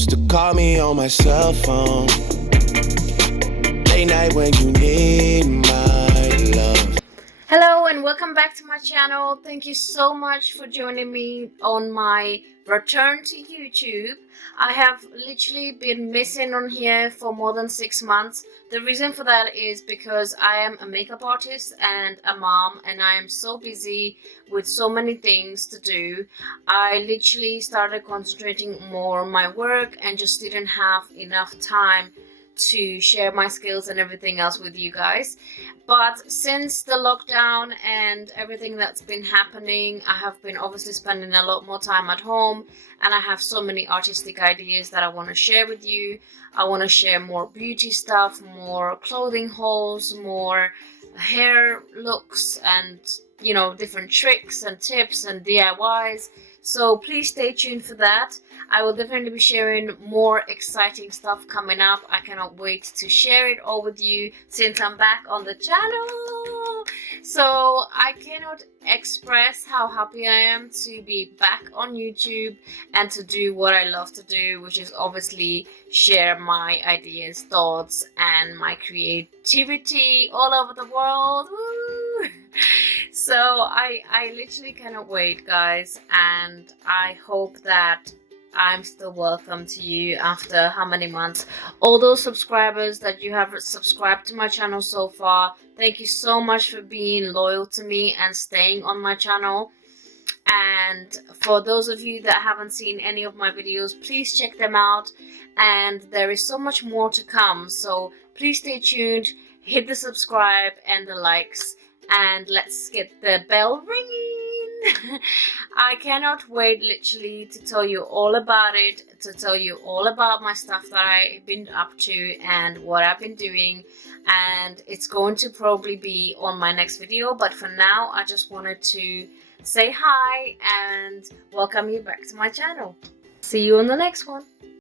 used to call me on my cell phone. Late night when you need my love. Hello and welcome back to my channel. Thank you so much for joining me on my return to YouTube. I have literally been missing on here for more than 6 months. The reason for that is because I am a makeup artist and a mom, and I am so busy with so many things to do. I literally started concentrating more on my work and just didn't have enough time to share my skills and everything else with you guys. But since the lockdown and everything that's been happening, I have been obviously spending a lot more time at home, and I have so many artistic ideas that I want to share with you. I want to share more beauty stuff, more clothing hauls, more hair looks, and different tricks and tips and DIYs. So please stay tuned for that. I will definitely be sharing more exciting stuff coming up. I cannot wait to share it all with you since I'm back on the channel. So I cannot express how happy I am to be back on YouTube and to do what I love to do, which is obviously share my ideas, thoughts, and my creativity all over the world. Woo! So I literally cannot wait, guys, and I hope that I'm still welcome to you after how many months. All those subscribers that you have subscribed to my channel so far, thank you so much for being loyal to me and staying on my channel. And for those of you that haven't seen any of my videos, please check them out, and there is so much more to come, so please stay tuned, hit the subscribe and the likes, and let's get the bell ringing. I cannot wait literally to tell you all about it, to tell you all about my stuff that I've been up to and what I've been doing, and it's going to probably be on my next video. But for now, I just wanted to say hi and welcome you back to my channel. See you on the next one.